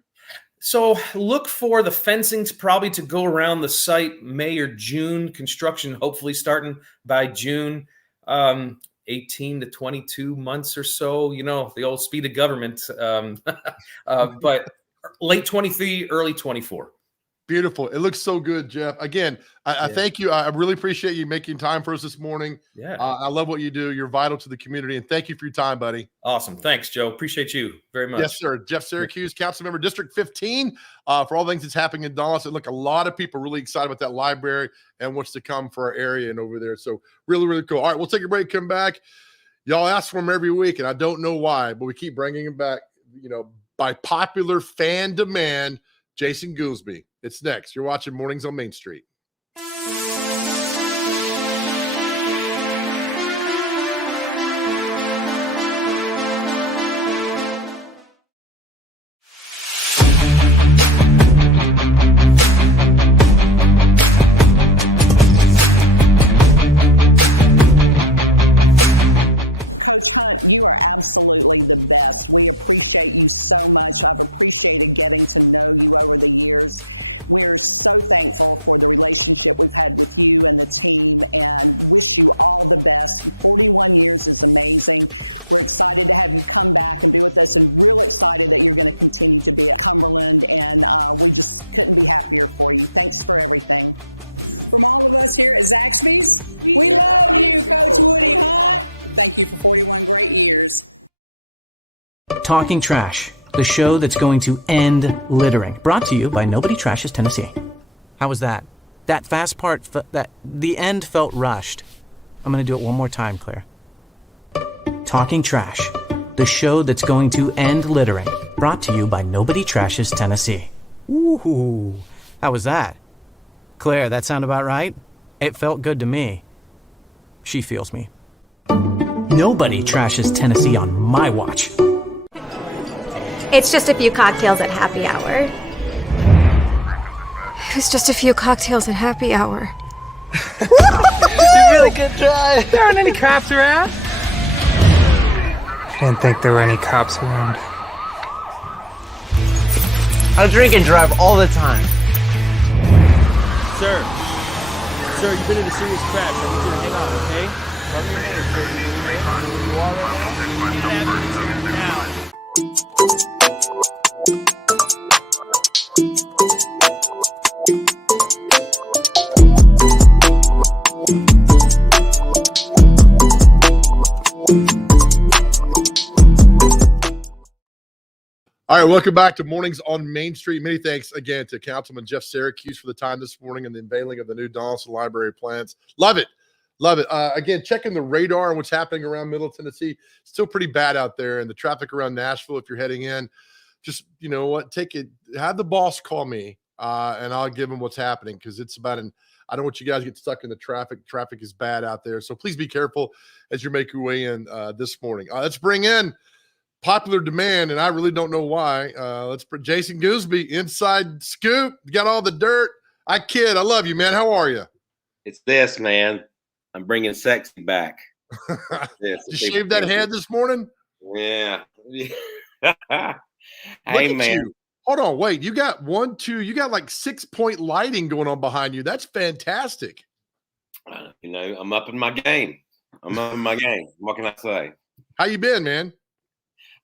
So look for the fencing probably to go around the site May or June. Construction hopefully starting by June. 18 to 22 months or so. You know, the old speed of government. But late 23, early 24. Beautiful. It looks so good, Jeff. Again, I thank you. I really appreciate you making time for us this morning. Yeah. I love what you do. You're vital to the community. And thank you for your time, buddy. Awesome. Thanks, Joe. Appreciate you very much. Yes, sir. Jeff Syracuse, council member, District 15, for all things that's happening in Donaldson. Look, a lot of people are really excited about that library and what's to come for our area and over there. So really, really cool. All right, we'll take a break, come back. Y'all ask for him every week, and I don't know why, but we keep bringing him back, you know, by popular fan demand. Jason Goolsby. It's next. You're watching Mornings on Main Street. Coach Hunt, you are absolutely the best. We appreciate you so much. I've appreciated getting to know you over the years. We're so thankful for the relationship we've had with you and the team, and wish you all the best. 41 years is amazing. We're excited to have you come back and be with us, and real excited that you're going to continue to be at Cumberland, and we just couldn't be happier for you. Thanks for everything. From all of us here at Zaxby's, we love you, Coach Woody Hunt. Thank you for 41 great years. Talking Trash, the show that's going to end littering. Brought to you by Nobody Trashes Tennessee. How was that? That fast part, the end felt rushed. I'm going to do it one more time, Claire. Talking Trash, the show that's going to end littering. Brought to you by Nobody Trashes Tennessee. Ooh, how was that? Claire, that sound about right? It felt good to me. She feels me. Nobody trashes Tennessee on my watch. It's just a few cocktails at happy hour. It was just a few cocktails at happy hour. You really good try. There aren't any cops around. Didn't think there were any cops around. I drink and drive all the time. Sir, you've been in a serious crash. I need you to hang on, okay? Rub your hands, sir. You are right now. All right, welcome back to Mornings on Main Street. Many thanks again to Councilman Jeff Syracuse for the time this morning and the unveiling of the new Donaldson Library plans. Love it. Love it. Again, checking the radar and what's happening around Middle Tennessee. Still pretty bad out there. And the traffic around Nashville, if you're heading in, just, you know what, take it. Have the boss call me and I'll give him what's happening, because it's about I don't want you guys to get stuck in the traffic. Traffic is bad out there. So please be careful as you make your way in this morning. Let's bring in popular demand, and I really don't know why. Let's put Jason Gooseby, Inside Scoop. You got all the dirt. I kid. I love you, man. How are you? It's this, man. I'm bringing sexy back. Did you shave that head this morning? Yeah. Hey, man. You. Hold on. Wait. You got you got like 6-point lighting going on behind you. That's fantastic. I'm up in my game. What can I say? How you been, man?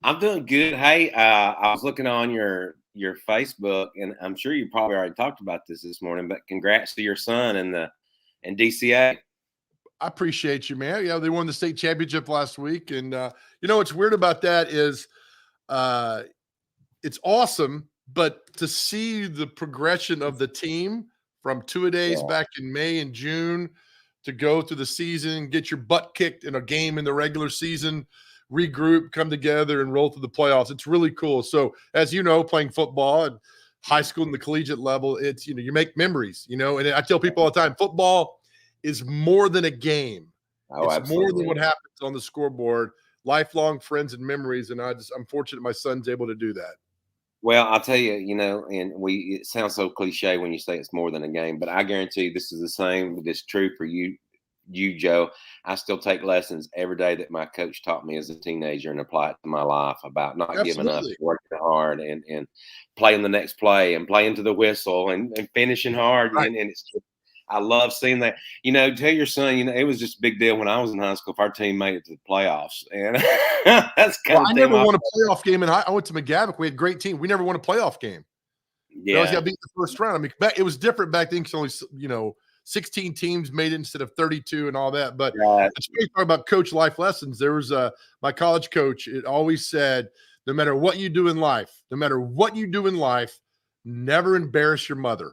I'm doing good. Hey, I was looking on your Facebook, and I'm sure you probably already talked about this morning, but congrats to your son and DCA. I appreciate you, man. Yeah, they won the state championship last week, and what's weird about that is it's awesome, but to see the progression of the team from two-a-days back in May and June to go through the season, get your butt kicked in a game in the regular season, regroup, come together, and roll through the playoffs. It's really cool. So, as you know, playing football at high school and the collegiate level, it's, you make memories, and I tell people all the time, football is more than a game. It's absolutely more than what happens on the scoreboard. Lifelong friends and memories, and I'm fortunate my son's able to do that. Well, I'll tell you, and it sounds so cliche when you say it's more than a game, but I guarantee you this is the same. It's true for you, Joe. I still take lessons every day that my coach taught me as a teenager and apply it to my life about not giving up, working hard, and playing the next play and playing to the whistle and finishing hard. Right. And it's just, I love seeing that. Tell your son, it was just a big deal when I was in high school if our team made it to the playoffs. And that's kind of I never won a playoff game. And I went to McGavock. We had a great team. We never won a playoff game. Yeah. We always got beat in the first round. I mean, it was different back then because only, 16 teams made it instead of 32 and all that. But it's great talk about coach life lessons. There was my college coach. It always said, no matter what you do in life, never embarrass your mother.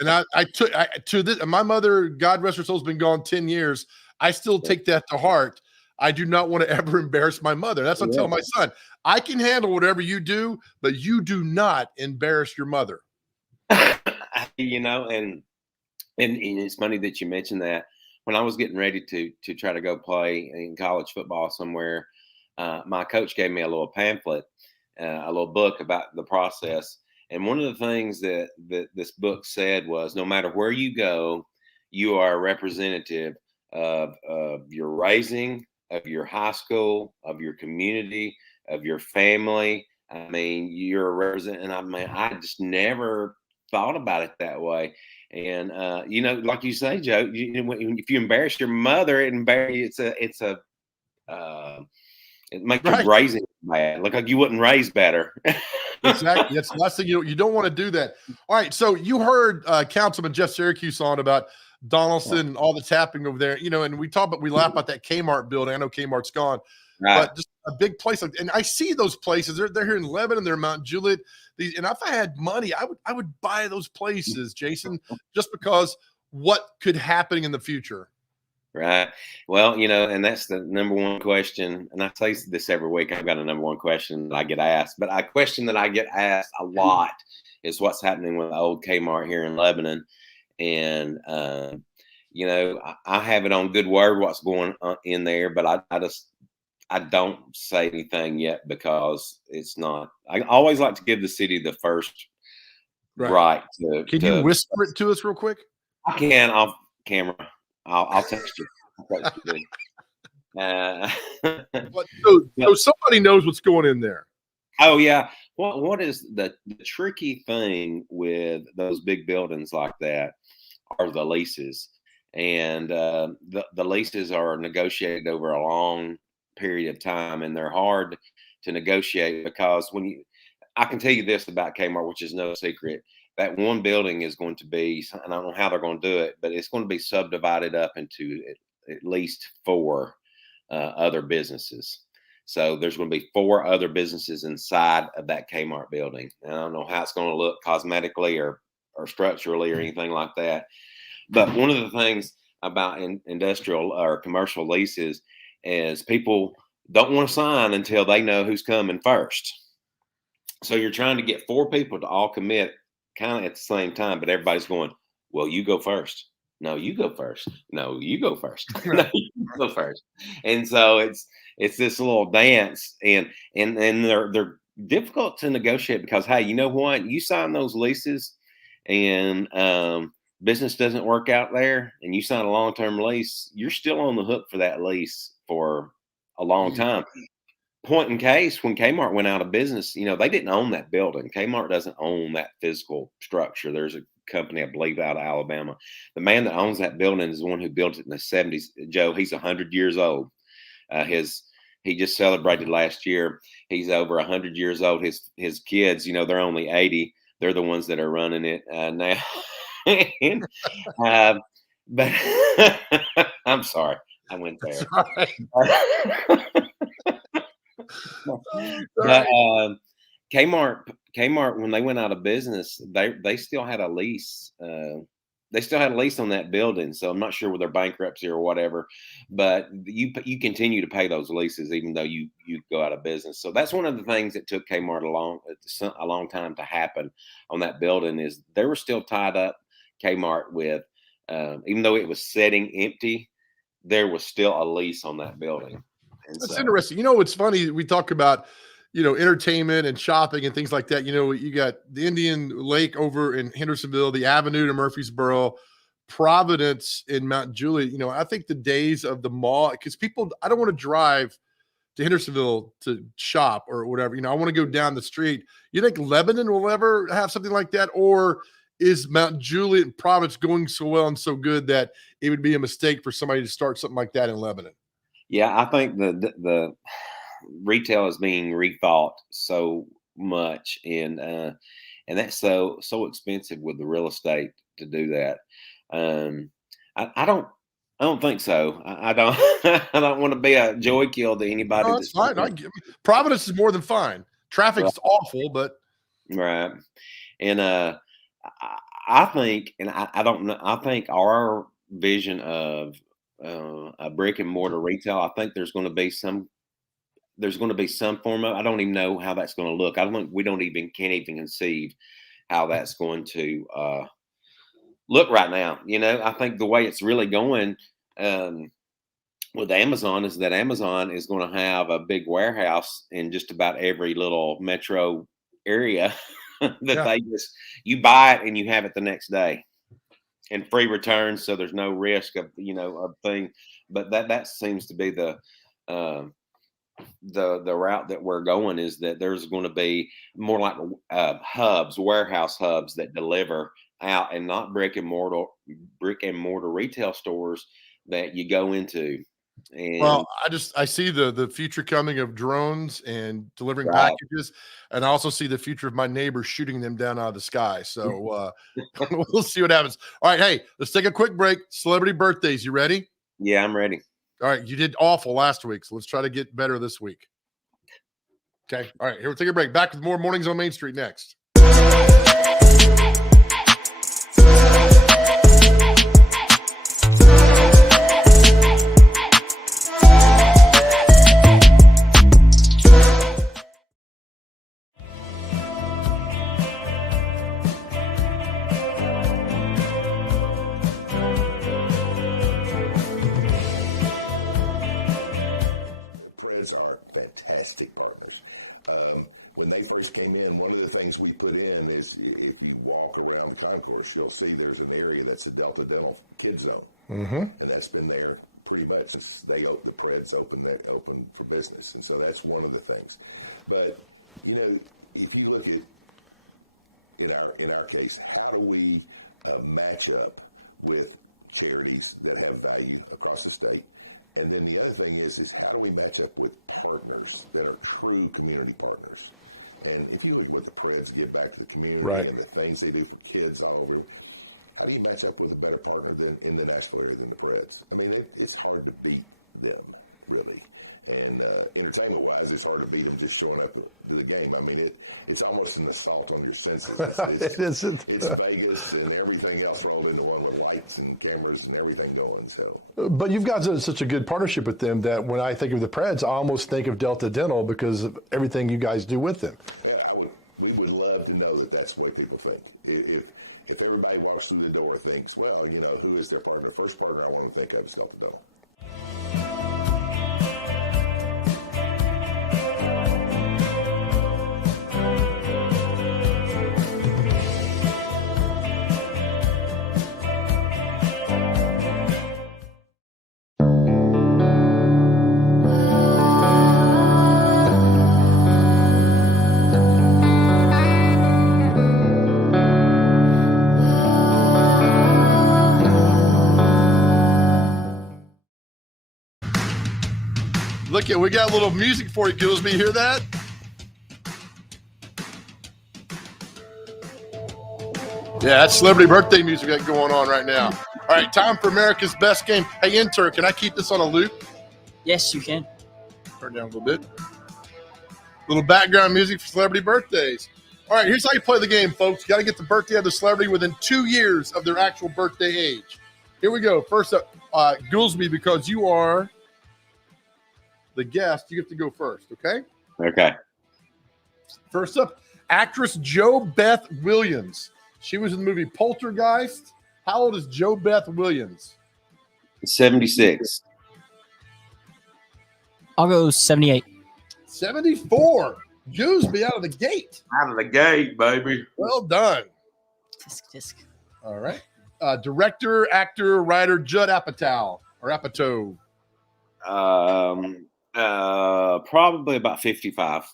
And I took to this. My mother, God rest her soul, has been gone 10 years. I still take that to heart. I do not want to ever embarrass my mother. That's what I tell my son. I can handle whatever you do, but you do not embarrass your mother. And it's funny that you mentioned that. When I was getting ready to try to go play in college football somewhere, my coach gave me a little pamphlet, a little book about the process. And one of the things that this book said was, no matter where you go, you are a representative of your raising, of your high school, of your community, of your family. I mean, you're a resident, and I mean, I just never thought about it that way. And you know, like you say, Joe, if you embarrass your mother, it makes your raising bad. Look like you wouldn't raise better. Exactly. That's the last thing you don't want to do that. All right. So you heard Councilman Jeff Syracuse on about Donaldson and all that's happening over there, you know, and we laugh about that Kmart building. I know Kmart's gone, but just a big place. And I see those places. They're here in Lebanon, they're in Mount Juliet. And if I had money, I would buy those places, Jason, just because what could happen in the future. Right. Well, you know, and that's the number one question. And I say this every week. I've got a number one question that I get asked, but a question that I get asked a lot is what's happening with the old Kmart here in Lebanon. And, you know, I have it on good word what's going on in there, but I don't say anything yet because it's not. I always like to give the city the first right to. Can you whisper it to us real quick? I can off camera. I'll text you. So somebody knows what's going in there. Oh yeah. What is the tricky thing with those big buildings like that are the leases, and the leases are negotiated over a long period of time, and they're hard to negotiate because I can tell you this about Kmart, which is no secret. That one building is going to be, and I don't know how they're going to do it, but it's going to be subdivided up into at least 4 other businesses. So there's going to be 4 other businesses inside of that Kmart building. And I don't know how it's going to look cosmetically or structurally or anything like that. But one of the things about industrial or commercial leases is people don't want to sign until they know who's coming first. So you're trying to get 4 people to all commit kind of at the same time, but everybody's going, well, you go first. No, you go first. No, you go first. No, you go first. And so it's this little dance, and they're difficult to negotiate because, hey, you know what? You sign those leases and business doesn't work out there and you sign a long-term lease, you're still on the hook for that lease for a long time. Point in case, when Kmart went out of business, you know, they didn't own that building. Kmart doesn't own that physical structure. There's a company, I believe, out of Alabama. The man that owns that building is the one who built it in the 70s. Joe, he's 100 years old. He just celebrated last year. He's over 100 years old. His kids, you know, they're only 80. They're the ones that are running it now. But I'm sorry, I went there. But Kmart, when they went out of business, they still had a lease. They still had a lease on that building, so I'm not sure whether bankruptcy or whatever. But you continue to pay those leases even though you go out of business. So that's one of the things that took Kmart a long time to happen on that building is they were still tied up. Kmart with even though it was sitting empty, there was still a lease on that building. And that's interesting. You know, it's funny. We talk about, you know, entertainment and shopping and things like that. You know, you got the Indian Lake over in Hendersonville, the Avenue to Murfreesboro, Providence in Mount Juliet. You know, I think the days of the mall, because I don't want to drive to Hendersonville to shop or whatever. You know, I want to go down the street. You think Lebanon will ever have something like that? Or is Mount Juliet and Providence going so well and so good that it would be a mistake for somebody to start something like that in Lebanon? Yeah, I think the retail is being rethought so much, and that's so expensive with the real estate to do that. I don't think so. I don't I don't want to be a joy kill to anybody. No, that's fine. Providence is more than fine. Traffic is awful, but right. And I think, and I don't know. I think our vision of a brick and mortar retail, I think there's going to be some form of, I don't even know how that's going to look. I don't think can't even conceive how that's going to look right now. You know, I think the way it's really going with Amazon is that Amazon is going to have a big warehouse in just about every little metro area that they just, you buy it and you have it the next day. and free returns, so there's no risk of of thing. But that seems to be the route that we're going, is that there's going to be more like warehouse hubs that deliver out, and not brick and mortar retail stores that you go into. And well, I see the future coming of drones and delivering packages, and I also see the future of my neighbors shooting them down out of the sky. So we'll see what happens. All right, hey, let's take a quick break. Celebrity birthdays, you ready? Yeah, I'm ready. All right, you did awful last week, so let's try to get better this week. Okay, all right, here we'll take a break. Back with more Mornings on Main Street next. Preds are fantastic partners. When they first came in, one of the things we put in is, if you walk around the concourse, you'll see there's an area that's a Delta Dental Kid Zone, and that's been there pretty much since the Preds opened for business, and so that's one of the things. But if you look at in our case, how do we match up with charities that have value across the state? And then the other thing is how do we match up with partners that are true community partners? And if you look at what the Preds give back to the community and the things they do for kids all over, how do you match up with a better partner than in the Nashville area than the Preds? I mean, it's hard to beat them, really. And entertainment-wise, it's hard to beat them just showing up to the game. I mean, it's almost an assault on your senses. It's Vegas and everything else rolled into one, with lights and cameras and everything going. So, but you've got such a good partnership with them that when I think of the Preds, I almost think of Delta Dental because of everything you guys do with them. Yeah, we would love to know that that's the way people think. If everybody walks through the door thinks, well, who is their partner? The first partner I want to think of is Delta Dental. Look at, we got a little music for you, Gillsby. Hear that? Yeah, that's celebrity birthday music got going on right now. All right, time for America's Best Game. Hey, intern, can I keep this on a loop? Yes, you can. Turn down a little bit. Little background music for celebrity birthdays. All right, here's how you play the game, folks. You got to get the birthday of the celebrity within 2 years of their actual birthday age. Here we go. First up, Goolsby, because you are the guest, you get to go first, okay? Okay. First up, actress Jo Beth Williams. She was in the movie Poltergeist. How old is Jo Beth Williams? 76. I'll go 78. 74. Gooseby out of the gate. Out of the gate, baby. Well done. Tisk. All right. Director, actor, writer, Judd Apatow or Apatow. Probably about 55.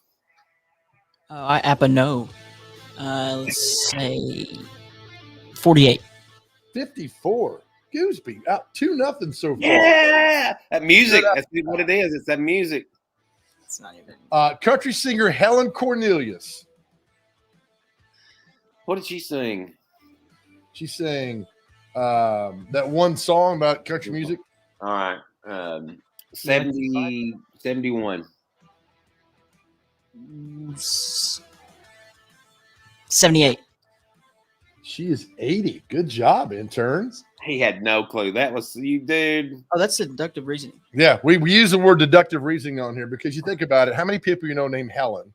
I Apano. Let's say 48. 54. Gooseby out 2-0 so far. Yeah, that music. That's what it is. It's that music. It's not even. Country singer Helen Cornelius. What did she sing? She sang that one song about country music. All right. 70, 71. 78. She is 80. Good job, interns. He had no clue. That was you, dude. Oh, that's deductive reasoning. Yeah, we use the word deductive reasoning on here because you think about it. How many people you know named Helen?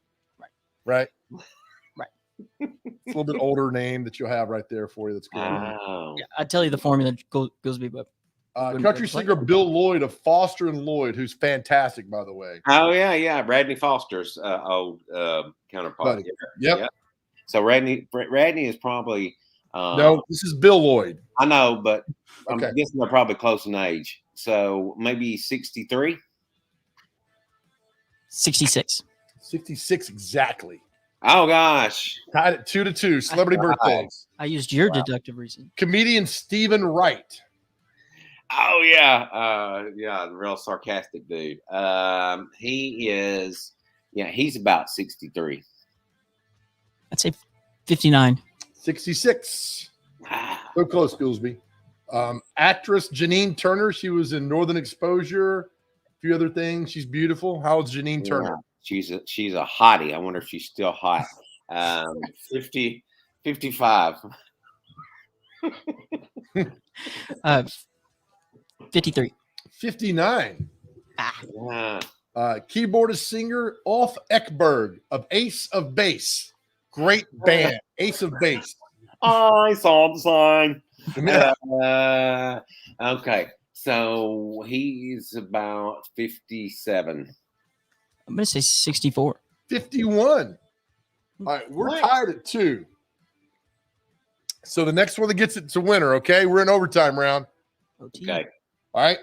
Right. It's a little bit older name that you'll have right there for you. That's good. Wow. Yeah, I tell you the formula goes be, but country singer Bill Lloyd of Foster and Lloyd, who's fantastic, by the way. Oh yeah. Radney Foster's old counterpart. Yep. So Radney is probably No, this is Bill Lloyd. I know, but Okay. I'm guessing they're probably close in age. So maybe 63. 66. 66 exactly. Oh gosh. Tied at 2-2. Celebrity Wow. birthdays. I used your deductive reason. Comedian Stephen Wright. Oh yeah, yeah, the real sarcastic dude. He is, yeah, he's about 63. I'd say 59. 66. So close, Goolsby. Actress Janine Turner. She was in Northern Exposure, a few other things. She's beautiful. How old's Janine Turner? She's a hottie. I wonder if she's still hot. 55. 53. 59. Yeah. Keyboardist singer Ulf Ekberg of Ace of Base. Great band. Ace of Base. I saw the sign. Okay, so he's about 57. I'm going to say 64. 51. All right, we're tied at 2. So the next one that gets it's a winner, okay? We're in overtime round. Okay. All right.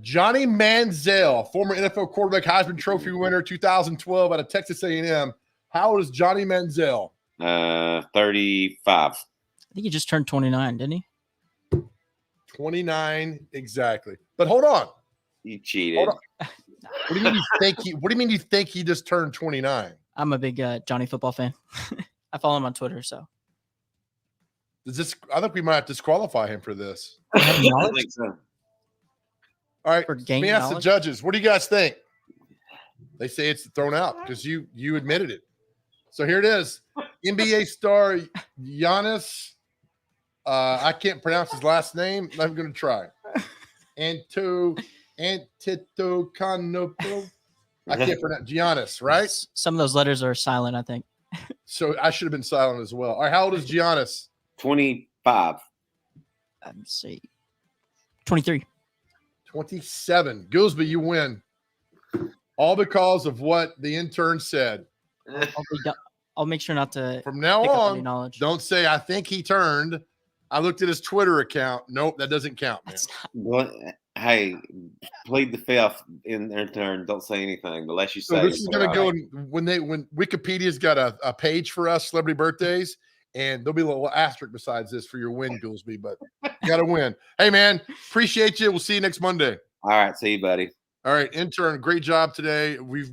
Johnny Manziel, former NFL quarterback, Heisman Trophy winner, 2012 out of Texas A&M. How old is Johnny Manziel? 35. I think he just turned 29, didn't he? 29 exactly. But hold on. You cheated. Hold on. What do you mean you think he just turned 29? I'm a big Johnny football fan. I follow him on Twitter, so. I think we might have to disqualify him for this. I think so. All right. For Let game me ask the knowledge? judges. What do you guys think? They say it's thrown out because you admitted it. So here it is. NBA star Giannis. I can't pronounce his last name. I'm going to try. Antetokounmpo. I can't pronounce Giannis, right? Some of those letters are silent, I think. So I should have been silent as well. All right, how old is Giannis? 25. Let's see. 23. 27. Goolsby, you win. All because of what the intern said. I'll make sure not to. From now pick up any on, knowledge. don't say, I think he turned. I looked at his Twitter account. Nope, that doesn't count, man. Hey, plead the fifth in their turn. Don't say anything unless you say. So this is going to go when Wikipedia's got a page for us, celebrity birthdays, and there'll be a little asterisk besides this for your win, Goolsby, but you got to win. Hey, man, appreciate you. We'll see you next Monday. All right, see you, buddy. All right, intern, great job today. We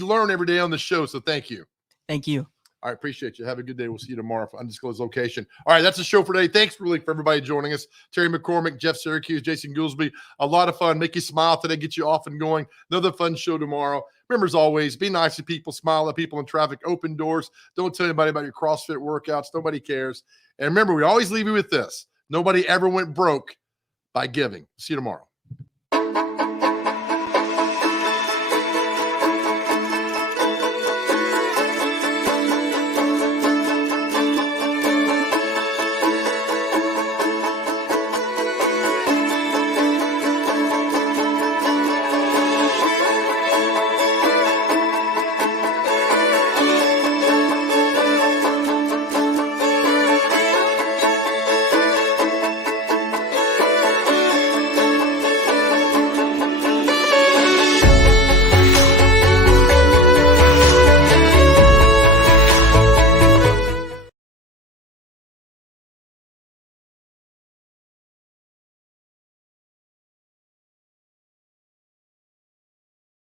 learn every day on the show, so thank you. Thank you. All right, appreciate you. Have a good day. We'll see you tomorrow for Undisclosed Location. All right, that's the show for today. Thanks really for everybody joining us. Terry McCormick, Jeff Syracuse, Jason Goolsby. A lot of fun. Make you smile today, get you off and going. Another fun show tomorrow. Remember, as always, be nice to people, smile at people in traffic, open doors. Don't tell anybody about your CrossFit workouts. Nobody cares. And remember, we always leave you with this. Nobody ever went broke by giving. See you tomorrow.